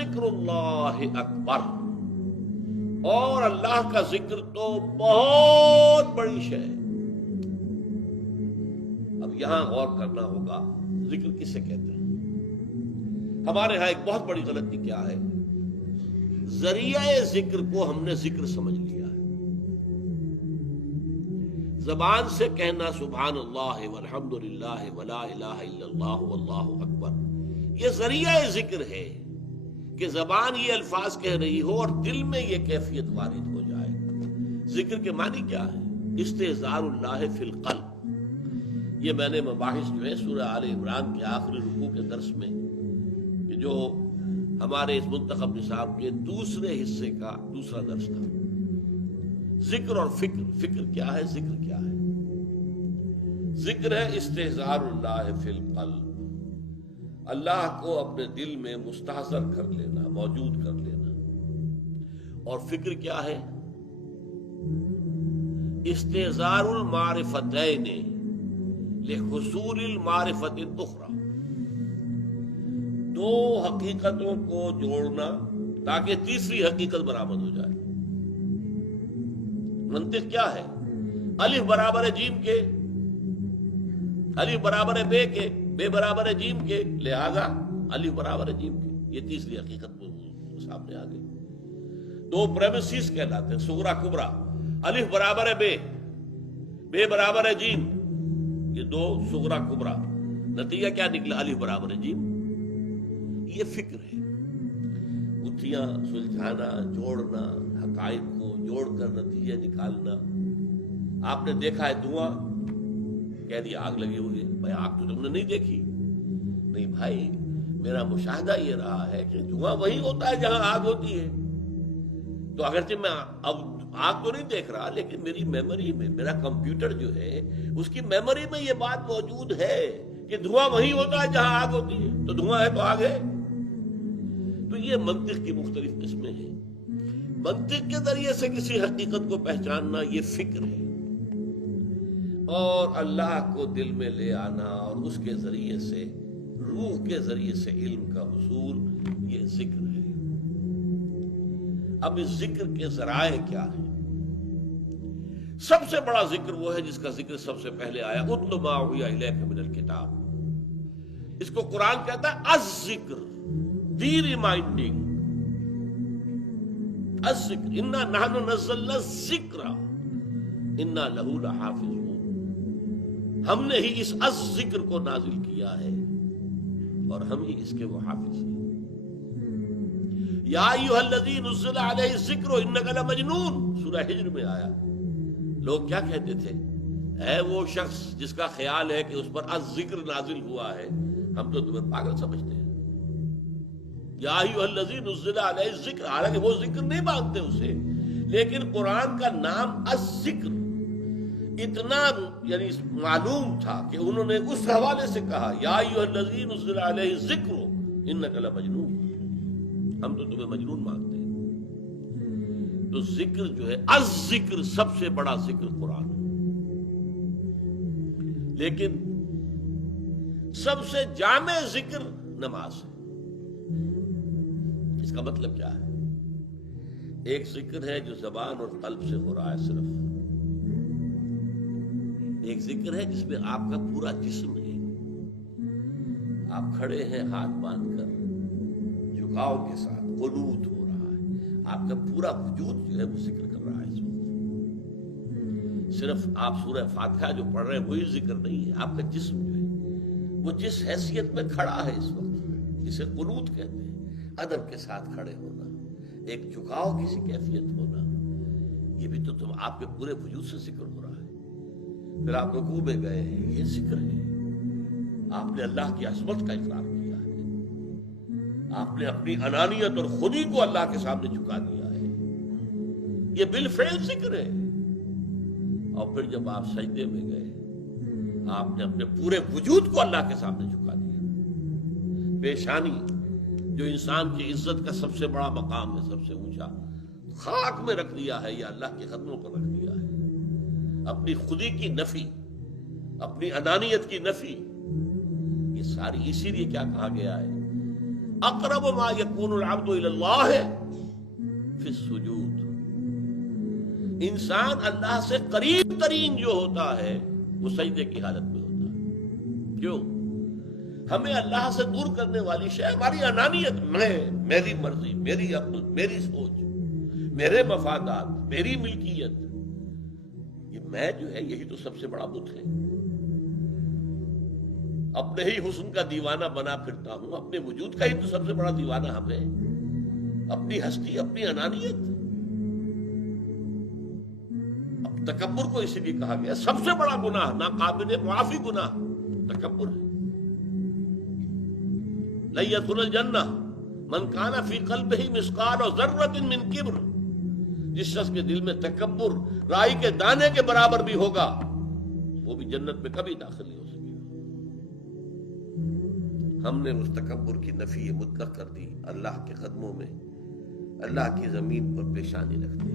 وَلَذِكْرُ اللَّهِ اکبر، اور اللہ کا ذکر تو بہت بڑی شے ہے۔ اب یہاں غور کرنا ہوگا ذکر کسے کہتے ہیں۔ ہمارے ہاں ایک بہت بڑی غلطی کیا ہے، ذریعہ ذکر کو ہم نے ذکر سمجھ لیا ہے۔ زبان سے کہنا سبحان اللہ والحمد للہ ولا الہ الا اللہ واللہ اکبر، یہ ذریعہ ذکر ہے کہ زبان یہ الفاظ کہہ رہی ہو اور دل میں یہ کیفیت وارد ہو جائے۔ ذکر کے معنی کیا ہے؟ استحضار اللہ فی القلب۔ یہ میں نے مباحث جو ہے سورہ آل عمران کے آخری رکوع کے درس میں، کہ جو ہمارے اس منتخب نصاب کے دوسرے حصے کا دوسرا درس تھا، ذکر اور فکر۔ فکر کیا ہے، ذکر کیا ہے؟ ذکر ہے استحضار اللہ فی القلب، اللہ کو اپنے دل میں مستحضر کر لینا، موجود کر لینا۔ اور فکر کیا ہے؟ استحضار المعرفتین لحصول المعرفت الاخری، دو حقیقتوں کو جوڑنا تاکہ تیسری حقیقت برآمد ہو جائے۔ منطق کیا ہے؟ الف برابر ہے جیم کے، الف برابر ہے بے کے، بے برابر ہے جیم کے، لہذا الف برابر ہے جیم کے۔ یہ تیسری حقیقت سامنے آ گئی۔ دو پریمیسز کہلاتے ہیں صغرا کبرا۔ الف برابر ہے بے، بے برابر ہے جیم، یہ دو صغرا کبرا۔ نتیجہ کیا نکلا؟ الف برابر ہے جیم۔ یہ فکر ہے، گتھیاں سلجھانا، جوڑنا، حقائق کو جوڑ کر نتیجے نکالنا۔ آپ نے دیکھا ہے دھواں، کہہ دیا آگ لگی ہوئی ہے۔ بھائی آگ تو تم نے نہیں دیکھی۔ نہیں بھائی، میرا مشاہدہ یہ رہا ہے کہ دھواں وہی ہوتا ہے جہاں آگ ہوتی ہے۔ تو اگرچہ میں اب آگ تو نہیں دیکھ رہا، لیکن میری میموری میں، میرا کمپیوٹر جو ہے اس کی میموری میں یہ بات موجود ہے کہ دھواں وہی ہوتا ہے جہاں آگ ہوتی ہے۔ تو دھواں ہے تو آگ ہے۔ تو یہ منطق کی مختلف قسمیں ہیں۔ منطق کے ذریعے سے کسی حقیقت کو پہچاننا یہ فکر ہے، اور اللہ کو دل میں لے آنا اور اس کے ذریعے سے، روح کے ذریعے سے علم کا حصول، یہ ذکر ہے۔ اب اس ذکر کے ذرائع کیا ہیں؟ سب سے بڑا ذکر وہ ہے جس کا ذکر سب سے پہلے آیا، اتل ما اوحی الیک من الکتاب۔ اس کو قرآن کہتا ہے الذکر، دی ریمائنڈنگ۔ الذکر، انا نحن نزلنا الذکر انا لہ لحافظون۔ ہم نے ہی اس الذکر کو نازل کیا ہے اور ہم ہی اس کے وہ حافظ ہیں۔ یا ایھا الذی نزل علیہ الذکر انک لمجنون، سورہ ہجر میں آیا۔ لوگ کیا کہتے تھے؟ اے وہ شخص جس کا خیال ہے کہ اس پر الذکر نازل ہوا ہے، ہم تو تمہیں پاگل سمجھتے ہیں۔ یا ایھا الذی نزل علیہ الذکر، حالانکہ وہ ذکر نہیں مانتے اسے، لیکن قرآن کا نام الذکر اتنا یعنی معلوم تھا کہ انہوں نے اس حوالے سے کہا یا ایھا الذی نزل علیہ الذکر انک لمجنون، ہم تو تمہیں مجنون مانتے ہیں۔ تو ذکر جو ہے، الذکر سب سے بڑا ذکر قرآن ہے، لیکن سب سے جامع ذکر نماز ہے۔ اس کا مطلب کیا ہے؟ ایک ذکر ہے جو زبان اور قلب سے ہو رہا ہے صرف، ایک ذکر ہے جس میں آپ کا پورا جسم ہے، آپ کھڑے ہیں ہاتھ باندھ کر جھکاؤ کے ساتھ، قنوت ہو رہا ہے، آپ کا پورا وجود جو ہے وہ ذکر کر رہا ہے اس وقت۔ صرف آپ سورہ فاتحہ جو پڑھ رہے ہیں وہی ذکر نہیں ہے، آپ کا جسم جو ہے وہ جس حیثیت میں کھڑا ہے اس وقت، اسے قنوت کہتے ہیں۔ ادب کے ساتھ کھڑے ہونا، ایک جھکاؤ کسی کیفیت ہونا، یہ بھی تو تم آپ کے پورے وجود سے ذکر ہو رہا ہے۔ پھر آپ رکوع میں گئے ہیں، یہ ذکر ہے، آپ نے اللہ کی عظمت کا اقرار کیا ہے، آپ نے اپنی انانیت اور خودی کو اللہ کے سامنے جھکا دیا ہے، یہ بالفعل ذکر ہے۔ اور پھر جب آپ سجدے میں گئے، آپ نے اپنے پورے وجود کو اللہ کے سامنے جھکا دیا۔ پیشانی جو انسان کی عزت کا سب سے بڑا مقام ہے، سب سے اونچا، خاک میں رکھ دیا ہے یا اللہ کے قدموں پر رکھ دیا ہے۔ اپنی خودی کی نفی، اپنی انانیت کی نفی، یہ ساری، اسی لیے کیا کہا گیا ہے، اقرب ما یکون العبد الی اللہ فی السجود، انسان اللہ سے قریب ترین جو ہوتا ہے وہ سجدے کی حالت میں ہوتا ہے۔ کیوں؟ ہمیں اللہ سے دور کرنے والی شے ہماری انانیت، میری مرضی، میری عقل، میری سوچ، میرے مفادات، میری ملکیت، یہ میں جو ہے یہی تو سب سے بڑا بت ہے۔ اپنے ہی حسن کا دیوانہ بنا پھرتا ہوں، اپنے وجود کا ہی تو سب سے بڑا دیوانہ ہم ہے، اپنی ہستی، اپنی انانیت۔ اب تکبر کو اسی لیے کہا گیا سب سے بڑا گناہ، ناقابل معافی گناہ تکبر ہے۔ لن يدخل الجنہ من کان فی قلبہ مثقال ذرۃ من کبر، جس شخص کے دل میں تکبر رائی کے دانے کے برابر بھی ہوگا وہ بھی جنت میں کبھی داخل نہیں ہو سکے گا۔ ہم نے اس تکبر کی نفی مطلق کر دی، اللہ کے قدموں میں، اللہ کی زمین پر پیشانی رکھ دی۔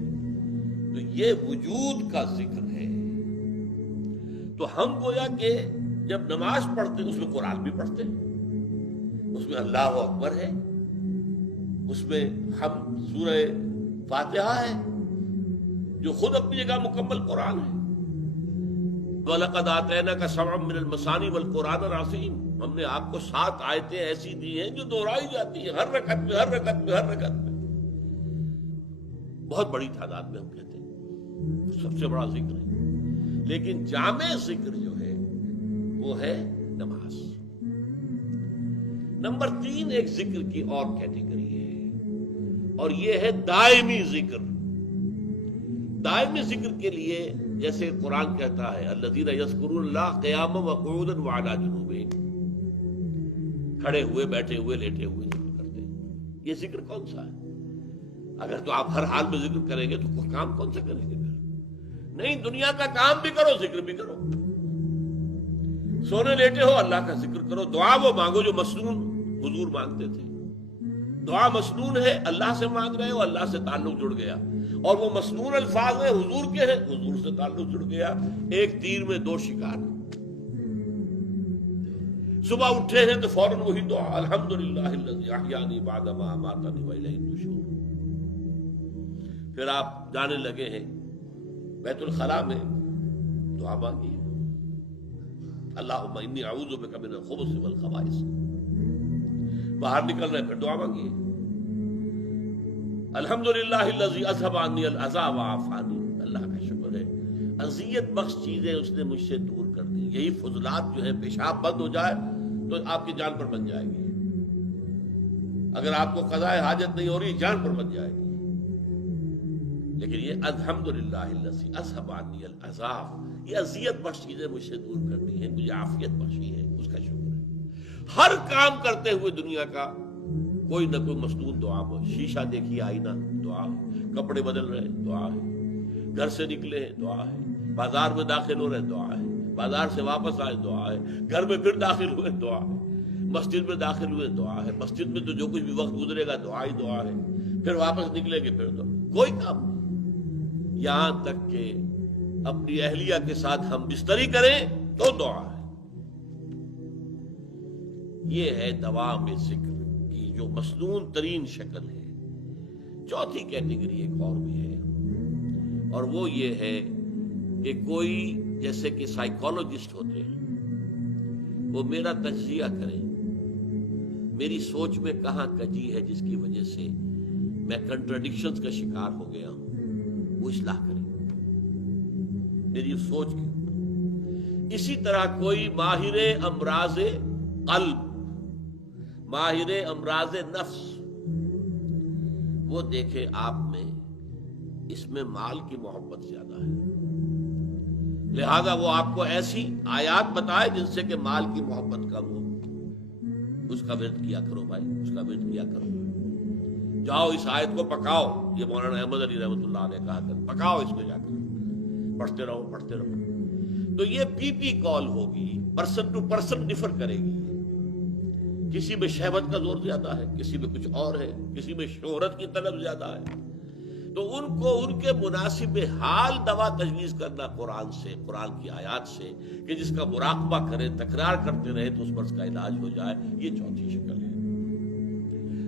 تو یہ وجود کا ذکر ہے۔ تو ہم گویا کہ جب نماز پڑھتے اس میں قرآن بھی پڑھتے ہیں، اس میں اللہ اکبر ہے، اس میں ہم سورہ فاتحہ ہے جو خود اپنی جگہ مکمل قرآن ہے۔ وَلَقَدْ آتَيْنَاكَ سَبْعًا مِّنَ الْمَثَانِي وَالْقُرْآنِ الْعَظِيمِ، ہم نے آپ کو 7 آیتیں ایسی دی ہیں جو دہرائی جاتی ہیں ہر رکعت میں، ہر رکعت میں، ہر رکعت میں، بہت بڑی تعداد میں ہم کہتے ہیں سب سے بڑا ذکر ہے۔ لیکن جامع ذکر جو ہے وہ ہے نماز۔ نمبر 3 ایک ذکر کی اور کیٹیگری ہے اور یہ ہے دائمی ذکر۔ دائمی ذکر کے لیے جیسے قرآن کہتا ہے الذین یذکرون اللہ قیاما وقعودا وعلی جنوبہم، کھڑے ہوئے، بیٹھے ہوئے، لیٹے ہوئے ذکر کرتے ہیں۔ یہ ذکر کون سا ہے؟ اگر تو آپ ہر حال میں ذکر کریں گے تو کوئی کام کون سا کریں گے؟ نہیں، دنیا کا کام بھی کرو، ذکر بھی کرو۔ سونے لیٹے ہو اللہ کا ذکر کرو، دعا وہ مانگو جو مسنون حضور مانگتے تھے۔ دعا مسنون ہے، اللہ سے مانگ رہے ہو، اللہ سے تعلق جڑ گیا، اور وہ مسنون الفاظ ہیں حضور کے ہیں، حضور سے تعلق جڑ گیا۔ ایک تیر میں 2 شکار۔ صبح اٹھے ہیں تو فوراً وہی دعا الحمدللہ الذی احیانی بعد ما اماتنی والیہ النشور۔ پھر آپ جانے لگے ہیں بیت الخلاء میں، دعا مانگی اللہم انی اعوذ بک من الخبث والخبائث۔ باہر نکل رہے پھر دعا مانگیے الحمدللہ الذی اذھب عنی الاذی وعافانی، اللہ کا شکر ہے اذیت بخش چیزیں اس نے مجھ سے دور کر دی۔ یہی فضلات جو ہے، پیشاب بند ہو جائے تو آپ کی جان پر بن جائے گی، اگر آپ کو قضاء حاجت نہیں ہو رہی جان پر بن جائے گی۔ لیکن یہ الحمدللہ الذی اذھب عنی الاذی، یہ اذیت بخش چیزیں مجھ سے دور کر دی ہیں، مجھے عافیت بخشی ہے، اس کا شکر ہے۔ ہر کام کرتے ہوئے دنیا کا کوئی نہ کوئی مسنون دعا ہو۔ شیشہ دیکھیے، آئینہ، دعا ہے۔ کپڑے بدل رہے، دعا ہے۔ گھر سے نکلے ہیں، دعا ہے۔ بازار میں داخل ہو رہے، دعا ہے۔ بازار سے واپس آئے، دعا ہے۔ گھر میں پھر داخل ہوئے، دعا ہے۔ مسجد میں داخل ہوئے، دعا ہے۔ مسجد میں تو جو کچھ بھی وقت گزرے گا دعا ہی دعا ہے، پھر واپس نکلیں گے پھر دعا، کوئی کام نہیں، یہاں تک کہ اپنی اہلیہ کے ساتھ ہم بستری کریں تو دعا ہے۔ یہ ہے دوام ذکر کی جو مسنون ترین شکل ہے۔ چوتھی کیٹیگری ایک اور بھی ہے، اور وہ یہ ہے کہ کوئی جیسے کہ سائیکالوجسٹ ہوتے ہیں، وہ میرا تجزیہ کریں، میری سوچ میں کہاں کجی ہے جس کی وجہ سے میں کنٹراڈکشنز کا شکار ہو گیا ہوں، وہ اصلاح کریں میری سوچ کی۔ اسی طرح کوئی ماہر امراض قلب، ماہر امراض نفس، وہ دیکھے آپ میں اس میں مال کی محبت زیادہ ہے، لہذا وہ آپ کو ایسی آیات بتائے جن سے کہ مال کی محبت کم ہو۔ اس کا ورد کیا کرو بھائی، اس کا ورد کیا کرو، جاؤ اس آیت کو پکاؤ، یہ مولانا احمد علی رحمۃ اللہ علیہ کہا کر، پکاؤ اس کو جا کر، پڑھتے رہو پڑھتے رہو۔ تو یہ پی پی کال ہوگی، پرسن ٹو پرسن ڈفر کرے گی، کسی میں شہوت کا زور زیادہ ہے، کسی میں کچھ اور ہے، کسی میں شہرت کی طلب زیادہ ہے، تو ان کو ان کے مناسب حال دوا تجویز کرنا قرآن سے، قرآن کی آیات سے، کہ جس کا مراقبہ کریں، تکرار کرتے رہے تو اس مرض کا علاج ہو جائے۔ یہ چوتھی شکل ہے۔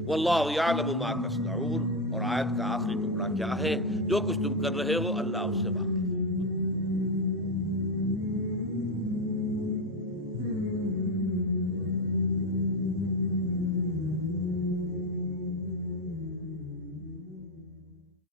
واللہ یعلم ما تصنعون، اور آیت کا آخری ٹکڑا کیا ہے؟ جو کچھ تم کر رہے ہو اللہ اس سے واقف